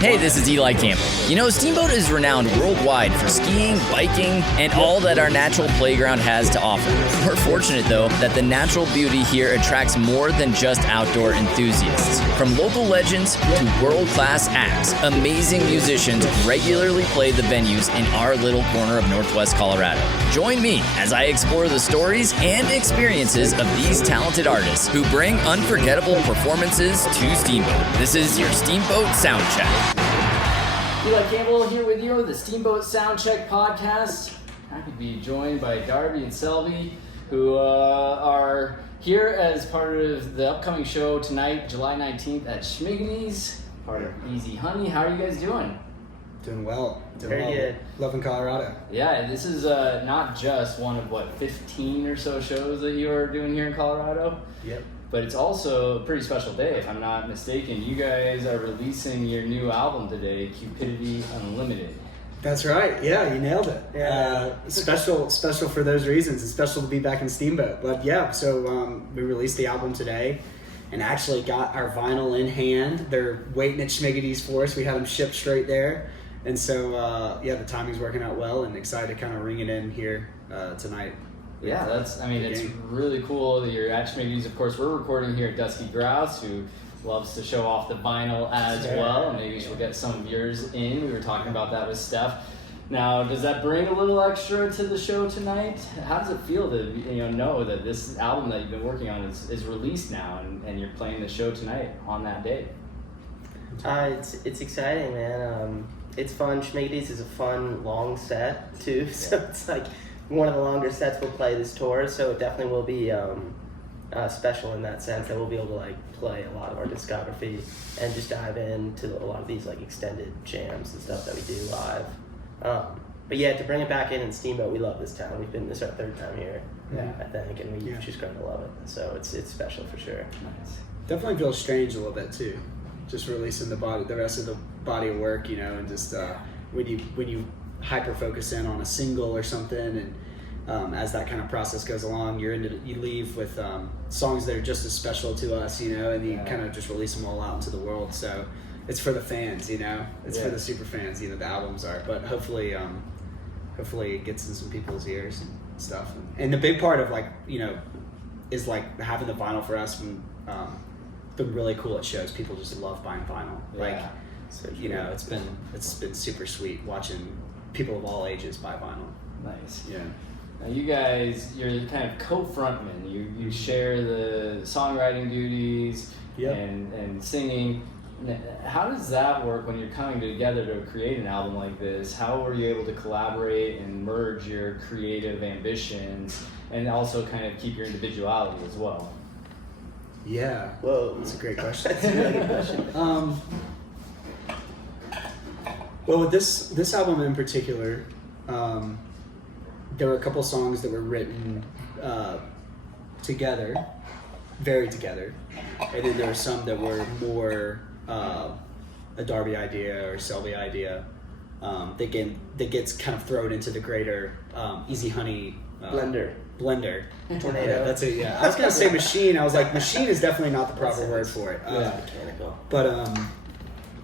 Hey, this is Eli Campbell. You know, Steamboat is renowned worldwide for skiing, biking, and all that our natural playground has to offer. We're fortunate, though, that the natural beauty here attracts more than just outdoor enthusiasts. From local legends to world-class acts, amazing musicians regularly play the venues in our little corner of Northwest Colorado. Join me as I explore the stories and experiences of these talented artists who bring unforgettable performances to Steamboat. This is your Steamboat Soundcheck. Eli Campbell here with you, the Steamboat Soundcheck podcast. Happy to be joined by Darby and Selby, who are here as part of the upcoming show tonight, July 19th at Schmiggity's, part of Easy Honey. How are you guys doing? Doing well. Very good. Loving Colorado. Yeah, this is not just one of, 15 or so shows that you are doing here in Colorado? Yep. But it's also a pretty special day, if I'm not mistaken. You guys are releasing your new album today, Cupidity Unlimited. That's right. Yeah, you nailed it. Yeah. Special for those reasons. It's special to be back in Steamboat. But yeah, so we released the album today and actually got our vinyl in hand. They're waiting at Schmiggity's for us. We had them shipped straight there. And so, the timing's working out well and excited to kind of ring it in here tonight. Yeah, it's really cool that you're at Schmiggity's. Of course, we're recording here at Dusky Grouse, who loves to show off the vinyl as well. And maybe she'll get some of yours in. We were talking about that with Steph. Now, does that bring a little extra to the show tonight? How does it feel to know that this album that you've been working on is released now and you're playing the show tonight on that day? It's exciting, man. It's fun. Schmiggity's is a fun, long set, too. So it's like one of the longer sets we'll play this tour, so it definitely will be special in that sense that we'll be able to play a lot of our discography and just dive into a lot of these extended jams and stuff that we do live. But yeah, to bring it back in Steamboat, we love this town. This is our third time here, I think, and we've just grown to love it. So it's special for sure. Nice. Definitely feels strange a little bit too, just releasing the rest of the body of work, and just when you hyper focus in on a single or something, and as that kind of process goes along, you leave with songs that are just as special to us, and you kind of just release them all out into the world. So it's for the fans, it's for the super fans, the albums are, but hopefully it gets in some people's ears and stuff. And the big part of is having the vinyl for us. Been really cool at shows. People just love buying vinyl. So it's been super sweet watching people of all ages buy vinyl. Nice. Yeah. Now you guys, you're kind of co-frontmen. You share the songwriting duties and singing. How does that work when you're coming together to create an album like this? How were you able to collaborate and merge your creative ambitions and also kind of keep your individuality as well? Yeah. Whoa. That's a great question. That's a really good question. Well, with this album in particular, there were a couple songs that were written together, very together, and then there were some that were more a Darby idea or Selby idea that gets kind of thrown into the greater Easy Honey Blender. Tornado. Yeah, that's it. Yeah, I was gonna say machine. I was like, machine is definitely not the proper word for it. Mechanical. But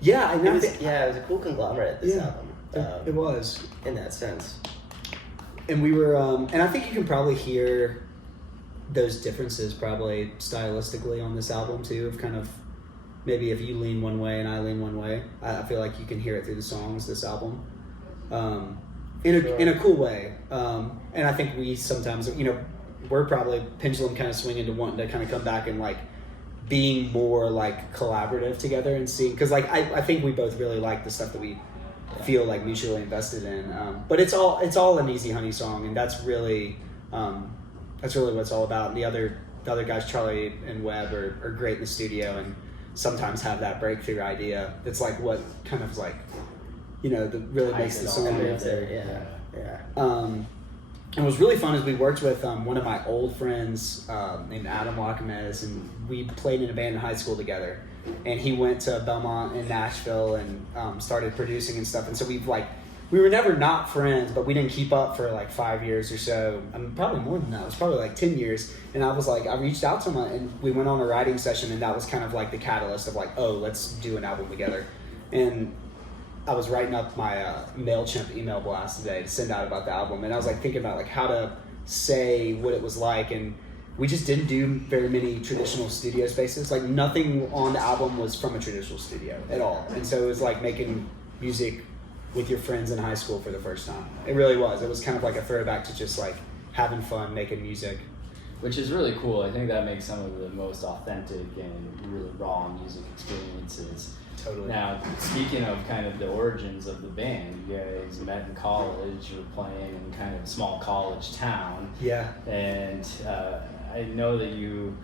it was a cool conglomerate. This album. It was in that sense. And we were, and I think you can probably hear those differences probably stylistically on this album too. Of kind of maybe if you lean one way and I lean one way, I feel like you can hear it through the songs. This album. In a cool way, and I think we sometimes, we're probably pendulum kind of swinging to wanting to kind of come back and being more collaborative together and seeing, because I think we both really like the stuff that we feel mutually invested in, but it's all an Easy Honey song, and that's really what it's all about. And the other guys, Charlie and Webb, are great in the studio and sometimes have that breakthrough idea. It's what kind of that really makes the song. And what was really fun is we worked with one of my old friends named Adam Wakames, and we played in a band in high school together. And he went to Belmont in Nashville and started producing and stuff. And so we were never not friends, but we didn't keep up for 5 years or so. Probably more than that. It was probably 10 years. And I reached out to him and we went on a writing session, and that was kind of the catalyst of oh, let's do an album together. And I was writing up my MailChimp email blast today to send out about the album, and I was like thinking about like how to say what it was like, and we just didn't do very many traditional studio spaces. Like nothing on the album was from a traditional studio at all, and so it was like making music with your friends in high school for the first time. It really was. It was kind of like a throwback to just like having fun making music. Which is really cool. I think that makes some of the most authentic and really raw music experiences. Totally. Now, speaking of kind of the origins of the band, you guys met in college, you were playing in kind of a small college town. Yeah. And I know that you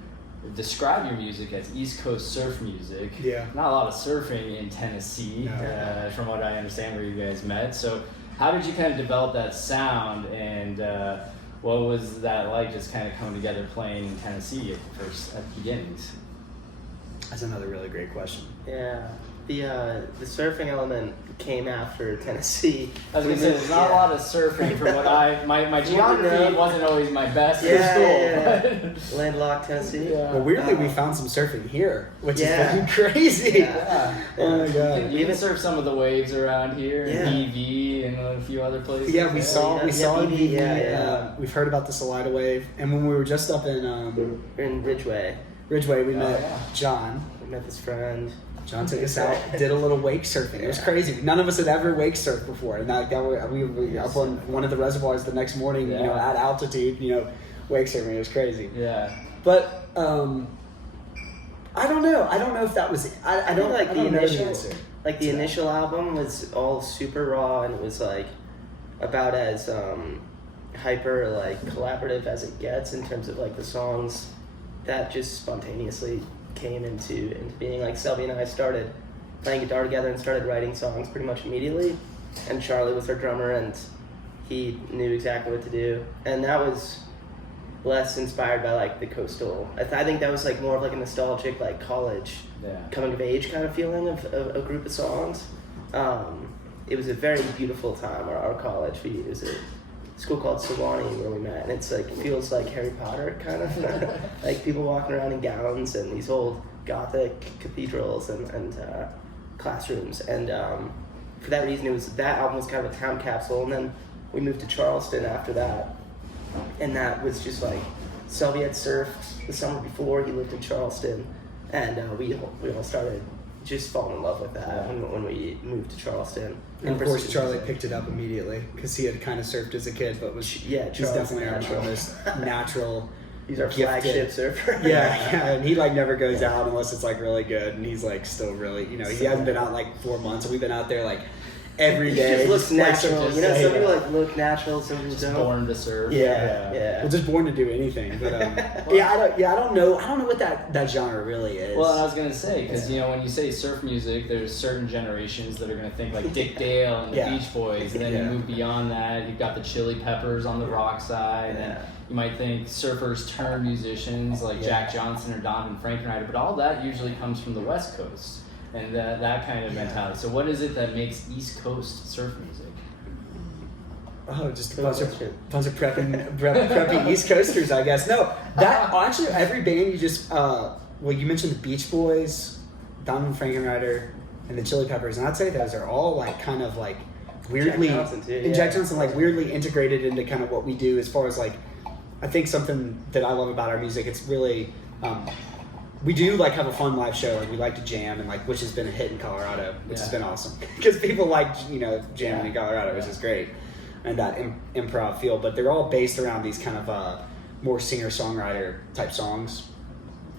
describe your music as East Coast surf music. Yeah. Not a lot of surfing in Tennessee, No. from what I understand, where you guys met. So how did you kind of develop that sound, and what was that like, just kind of coming together playing in Tennessee at the beginnings? That's another really great question. Yeah, the surfing element came after Tennessee. I was gonna say, there's not a lot of surfing from what my geography wasn't always my best in school. Landlocked Tennessee. Yeah. Well, weirdly, we found some surfing here, which is Yeah. fucking crazy. Yeah. Oh my god. You even surf some of the waves around here, Yeah. in BV and a few other places. Yeah, we saw BB, BB. yeah. We've heard about the Salida wave, and when we were just up in We're in Ridgeway. Ridgeway, we Oh, met yeah. John. We met this friend. John took us out, did a little wake surfing. It was crazy. None of us had ever wake surfed before, and we up on one of the reservoirs the next morning, you know, at altitude, you know, wake surfing. It was crazy. Yeah. But I don't know. I don't know if that was. I don't like I the don't know initial, answer. like the initial album was all super raw, and it was like about as hyper like collaborative as it gets in terms of like the songs that just spontaneously came into being. Like Selby and I started playing guitar together and started writing songs pretty much immediately, and Charlie was our drummer, and he knew exactly what to do, and that was less inspired by like the coastal. I think that was like more of like a nostalgic like college coming of age kind of feeling of a group of songs. It was a very beautiful time. Our college, it was a school called Sewanee where we met, and it's like, it feels like Harry Potter kind of like people walking around in gowns and these old Gothic cathedrals and classrooms, and for that reason that album was kind of a time capsule. And then we moved to Charleston after that, and that was just like, Selby had surfed the summer before, he lived in Charleston, and we all started just falling in love with that when we moved to Charleston. And of course, Charlie picked it up immediately because he had kind of surfed as a kid, but he's definitely our most natural. He's our gifted flagship surfer. Yeah, and he like never goes out unless it's like really good, and he's like still really, you know, he hasn't been out like 4 months, and we've been out there like every day. He just looks natural. Like, you know, some people like look natural, some people Just don't. born to surf. Yeah. Well, just born to do anything. But I don't know what that genre really is. Well, I was gonna say, because you know, when you say surf music, there's certain generations that are gonna think like Dick Dale and the Beach Boys, and then you move beyond that. You've got the Chili Peppers on the rock side, and you might think surfers turn musicians like Jack Johnson or Donovan Frankenreiter, but all that usually comes from the West Coast and that kind of mentality. So, what is it that makes East Coast surf music? Oh, just a bunch of preppy East Coasters, I guess. No, that actually every band you just you mentioned the Beach Boys, Donovan Frankenreiter, and the Chili Peppers, and I'd say those are all like kind of like weirdly Jack Johnson too, and Jack Johnson like weirdly integrated into kind of what we do as far as like, I think something that I love about our music, it's really we do like have a fun live show, and we like to jam, and like, which has been a hit in Colorado, which has been awesome because people like, you know, jamming in Colorado, which is great, and that improv feel. But they're all based around these kind of more singer-songwriter type songs,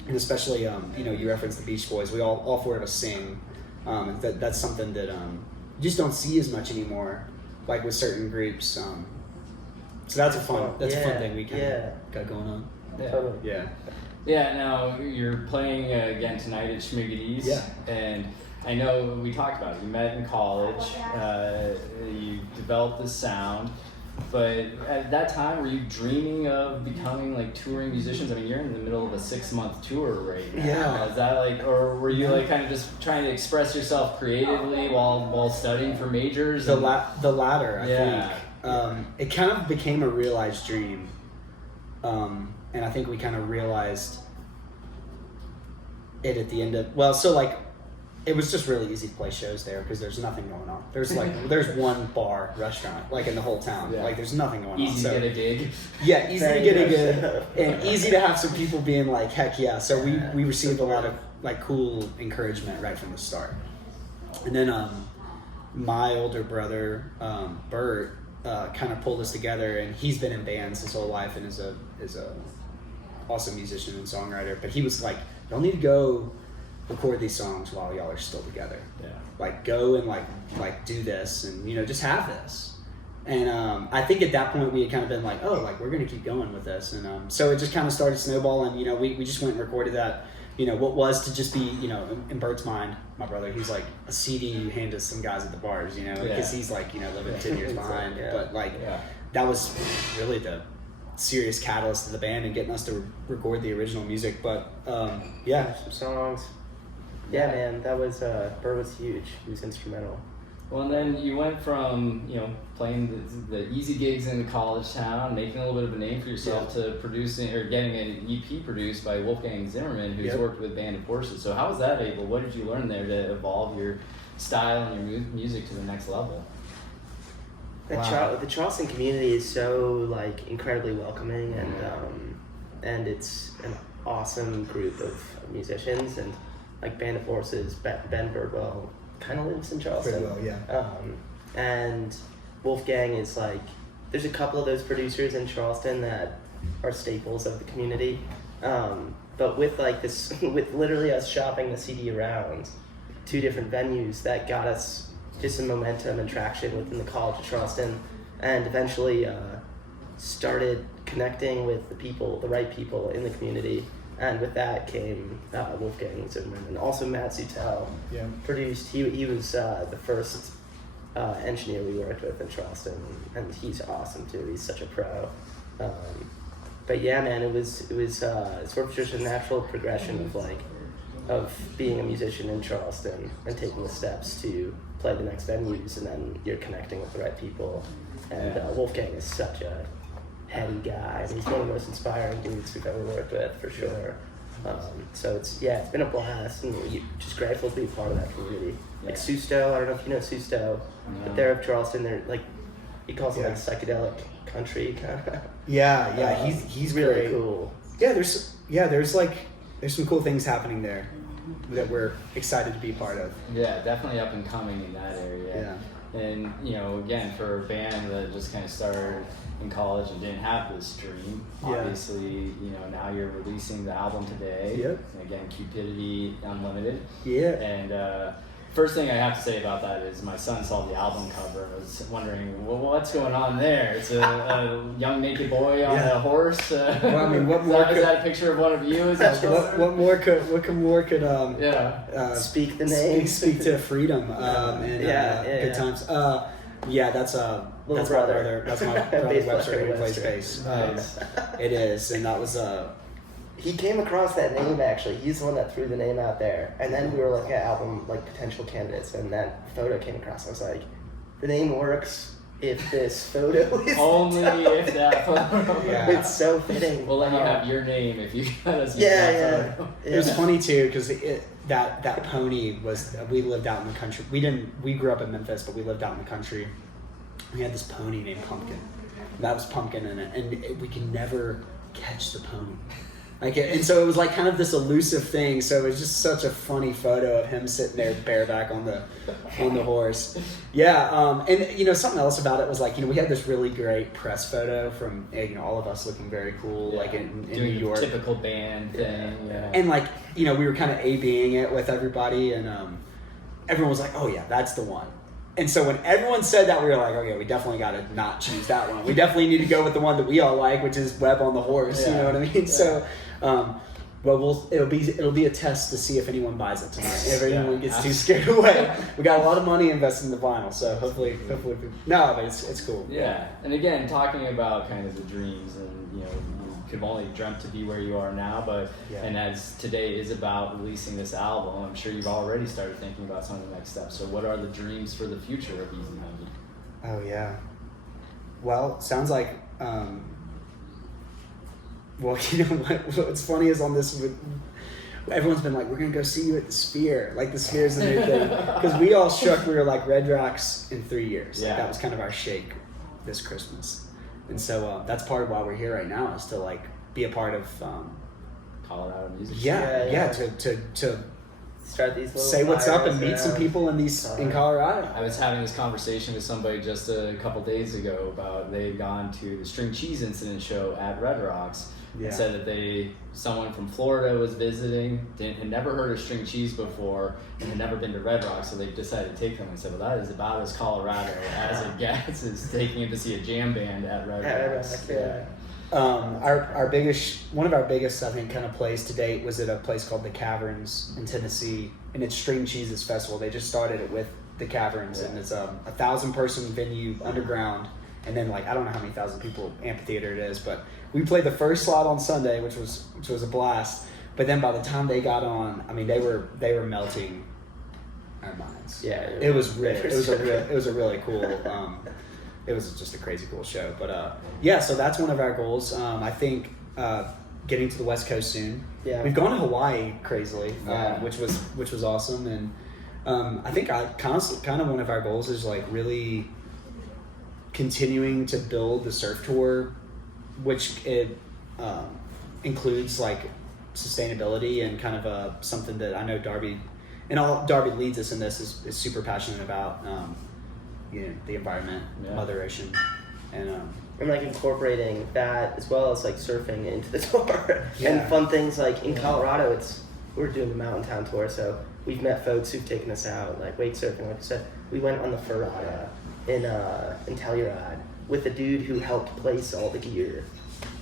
and especially you know, you referenced the Beach Boys. We all four of us sing. That's something that you just don't see as much anymore, like with certain groups. So that's a fun thing we kind of got going on. Yeah. Yeah, now you're playing again tonight at Schmiggity's. Yeah. And I know we talked about it. You met in college. You developed this sound. But at that time, were you dreaming of becoming like touring musicians? I mean, you're in the middle of a 6-month tour right now. Yeah. Is that like, or were you like kind of just trying to express yourself creatively while studying for majors? The latter, I think. It kind of became a realized dream. And I think we kind of realized it at the end of, it was just really easy to play shows there because there's nothing going on. There's one bar restaurant like in the whole town. Yeah. Like there's nothing going on. Easy to get a gig. Yeah, easy to get a gig, and easy to have some people being like, heck yeah. So we received a lot of like cool encouragement right from the start. And then my older brother Bert kind of pulled us together, and he's been in bands his whole life and is a awesome musician and songwriter. But he was like, y'all need to go record these songs while y'all are still together. Yeah. Like go and like do this and just have this. And I think at that point we had kind of been like, oh, like we're gonna keep going with this. And so it just kind of started snowballing. We just went and recorded that. What was to just be in Bert's mind, my brother, he's like a CD you hand to some guys at the bars, because he's like living 10 years behind. But that was really the serious catalyst of the band and getting us to record the original music. But some songs. Yeah, man, that was Bert was huge. He was instrumental. Well, and then you went from playing the easy gigs in the college town, making a little bit of a name for yourself, to producing or getting an EP produced by Wolfgang Zimmerman, who's worked with Band of Horses. So how was that able? What did you learn there to evolve your style and your music to the next level? The Charleston community is so incredibly welcoming, and it's an awesome group of musicians, and Band of Horses, Ben Birdwell kind of lives in Charleston. And Wolfgang is there's a couple of those producers in Charleston that are staples of the community. But with with literally us shopping the CD around 2 different venues, that got us just some momentum and traction within the College of Charleston, and eventually started connecting with the right people in the community. And with that came Wolfgang Zimmerman, and also Matt Zutel produced. He was the first engineer we worked with in Charleston, and he's awesome too. He's such a pro. But yeah, man, it was sort of just a natural progression of being a musician in Charleston and taking the steps to play the next venues, and then you're connecting with the right people. And Wolfgang is such a heady guy, and he's one of the most inspiring dudes we've ever worked with, for sure. So it's been a blast, and we're just grateful to be part of that community. Susto, I don't know if you know Susto, but they're of Charleston. They're he calls it psychedelic country kind of. He's really great. cool. There's some cool things happening there that we're excited to be part of. Yeah, definitely up and coming in that area. And again, for a band that just kind of started in college and didn't have this dream, obviously, now you're releasing the album today. And again, Cupidity Unlimited. And first thing I have to say about that is my son saw the album cover and was wondering, well, what's going on there? It's a young naked boy on a horse. Well, I mean, what more is that a picture of one of you? Is that what more could speak the name, speak to freedom and good times. That's my brother. That's my brother Webster who plays bass. It is, and that was He came across that name, actually. He's the one that threw the name out there. And then we were looking at album potential candidates, and that photo came across. I was like, the name works if this photo is only if that photo. It's so fitting. We'll let you have your name if you got us. It was funny too, because that pony was, we lived out in the country. We grew up in Memphis, but we lived out in the country. We had this pony named Pumpkin. That was Pumpkin in it, and we could never catch the pony. And so it was kind of this elusive thing. So it was just such a funny photo of him sitting there bareback on the horse. And something else about it was we had this really great press photo from all of us looking very cool, in New York. Typical band thing. And we were kind of A-Bing it with everybody, and everyone was like, oh yeah, that's the one. And so when everyone said that, we were like, okay, we definitely got to not choose that one. We definitely need to go with the one that we all like, which is Web on the Horse. You know what I mean? So, it'll be a test to see if anyone buys it tonight. If anyone gets too scared away, we got a lot of money invested in the vinyl, so hopefully, but it's cool. Yeah, and again, talking about kind of the dreams, and you could have only dreamt to be where you are now, and as today is about releasing this album, I'm sure you've already started thinking about some of the next steps. So what are the dreams for the future of Easy Money? Oh yeah. Well, sounds like what's funny is on this everyone's been like, we're gonna go see you at the Sphere. Like the Sphere's the new thing, because we all shook. We were like, Red Rocks in 3 years. Like, that was kind of our shake this Christmas, and so that's part of why we're here right now, is to like be a part of Colorado music. To start these little say what's up and fires meet some people in Colorado. I was having this conversation with somebody just a couple days ago about they had gone to the String Cheese Incident show at Red Rocks. Yeah. And said that someone from Florida was visiting, had never heard of string cheese before, and had never been to Red Rocks, so they decided to take them and said, well, that is about as Colorado as it gets, is taking him to see a jam band at Red Rocks. One of our biggest, I think, kind of plays to date was at a place called the Caverns in Tennessee, and it's String Cheese's festival. They just started it with the Caverns, and it's a 1,000-person venue underground, and then like I don't know how many thousand people amphitheater it is, but we played the first slot on Sunday, which was a blast. But then by the time they got on, I mean they were melting our minds. Yeah, it was a really cool. It was just a crazy cool show. But so that's one of our goals. I think getting to the West Coast soon. Yeah, we've gone to Hawaii crazily, which was awesome, and I think kind of one of our goals is like really continuing to build the surf tour, which it includes like sustainability and kind of something that I know Darby leads us in this is super passionate about, the environment, Mother Ocean, and like incorporating that as well as like surfing into the tour and fun things like in Colorado. We're doing the Mountain Town tour, so we've met folks who've taken us out like wake surfing. Like I said, we went on the Ferrata in Telluride with the dude who helped place all the gear,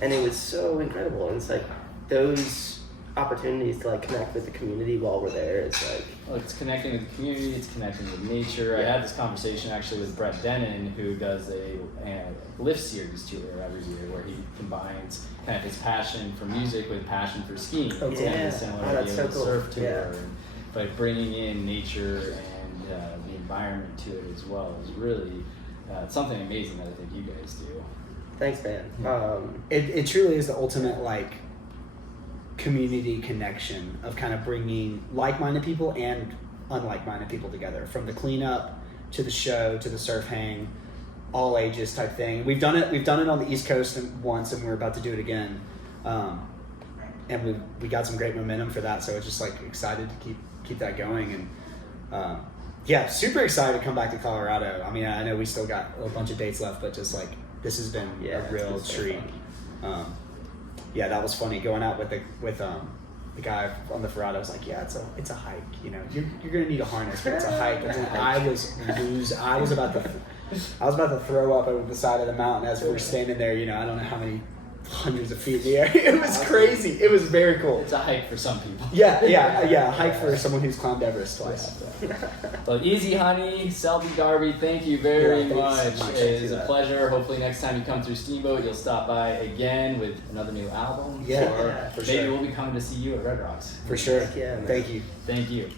and it was so incredible. And it's like those opportunities to like connect with the community while we're there. It's like, well, it's connecting with the community, it's connecting with nature. I had this conversation actually with Brett Denon, who does a lift series tour every year where he combines kind of his passion for music with passion for skiing. Oh, it's yeah. kind of a similar That's idea so with cool. surf tour, Yeah. and by bringing in nature and the environment to it as well is really something amazing that I think you guys do. Thanks, man. It truly is the ultimate like community connection of kind of bringing like-minded people and unlike-minded people together, from the cleanup to the show to the surf hang, all ages type thing. We've done it on the East Coast once, and we're about to do it again, and we got some great momentum for that. So it's just like excited to keep that going, and super excited to come back to Colorado. I mean, I know we still got a bunch of dates left, but just like this has been a real treat. That was funny going out with the guy on the Ferrata. I was like, it's a hike. You're gonna need a harness, but it's a hike. And then I was about to throw up over the side of the mountain as we were standing there. I don't know how many hundreds of feet in the air. It was crazy. It was very cool. It's a hike for some people. A hike for someone who's climbed Everest twice. Well, easy, honey. Selby, Darby, thank you very much. So much. It is a pleasure. Hopefully next time you come through Steamboat, you'll stop by again with another new album. Yeah, for maybe sure. we'll be coming to see you at Red Rocks. For sure. Yeah, man. Thank you. Thank you.